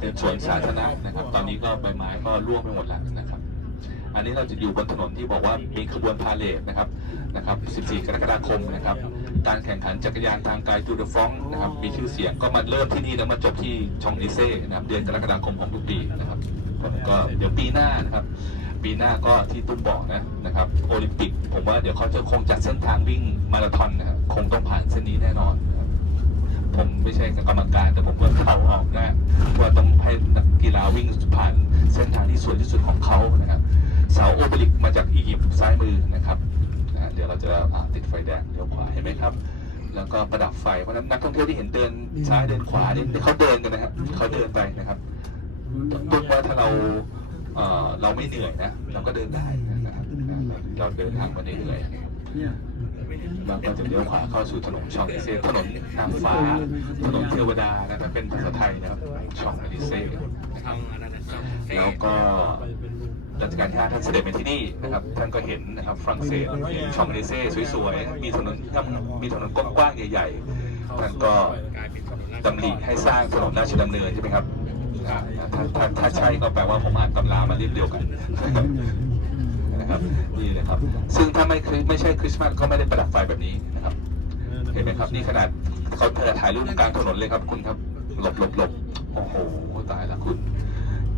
เป็นสวนสาธารณะนะครับ ตอนนี้ก็ใบไม้ก็ร่วงไปหมดแล้วนะครับ อันนี้เราจะอยู่บนถนนที่บอกว่ามีขบวนพาเลทนะครับนะครับ 14 กรกฎาคมนะครับ การแข่งขันจักรยานทางไกลตูเดฟองนะครับ มีชื่อเสียงก็มาเริ่มที่นี่แล้วมาจบที่ชองดิเซ่นะครับ เดือนกรกฎาคมของทุกปีนะครับ ก็เดี๋ยวปีหน้านะครับ ปีหน้าก็ที่ตุ้มบอกนะนะครับ โอลิมปิก ผมว่าเดี๋ยวเขาจะคงจัดเส้นทางวิ่งมาราธอนนะครับ คงต้องผ่านเส้นนี้แน่นอน ผมไม่ใช่กรรมการแต่ผมก็เข่าออกนะ กีฬาวิ่งผ่านเส้นทางที่สวยที่สุดของเขานะครับเสาโอเบลิกมาจากอียิปต์ซ้ายมือนะครับนะเดี๋ยวเราจะติดไฟแดงเลี้ยวขวาเห็นไหมครับ แล้วก็ประดับไฟเพราะนั้นนักท่องเที่ยวที่เห็นเดินซ้ายเดินขวาเนี่ยเขาเดินกันนะครับเขาเดินไปนะครับตุ้มว่าถ้าเราเราไม่เหนื่อยนะเราก็เดินได้นะครับเราเดินทางมาเหนื่อย เนี่ยเราก็จะเลี้ยวขวาเข้าสู่ถนนช่องอิเซ่ถนนนางฟ้า ถนนเทวดานะถ้าเป็นภาษาไทยนะครับช่องอิเซ่แล้วก็รัชกาลที่ห้าท่านเสด็จมาที่นี่นะครับ ท่านก็เห็นนะครับฝรั่งเศสช่องอิเซ่สวยๆ มีถนนมีถนนกว้างๆใหญ่ๆ ท่านก็ดำริให้สร้างถนนราชดำเนินใช่ไหมครับถ้าถ้าใช่ก็แปลว่าผมอ่านตำรามาเล่มเดียวกัน นะครับนี่เลยครับ ซึ่งถ้าไม่คริไม่ใช่คริสต์มาสก็ไม่ได้ประดับไฟแบบนี้นะครับ เห็นไหมครับนี่ขนาดเขาถ่ายรูปกลางถนนเลยครับคุณครับหลบหลบหลบโอ้โหตายล้วคุณ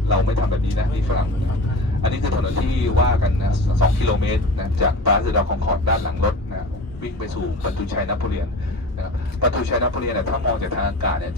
เราไม่ทำแบบนี้นะนี่ฝรั่งนะครับ อันนี้คือถนนที่ว่ากันนะสองกิโลเมตรนะจากปาร์ซดาวคองคอร์ดด้านหลังรถนะวิ่งไปสู่ประตูชัยนโปเลียนนะครับประตูชัยนโปเลียนเนี่ยถ้ามองจากทางอากาศเนี่ย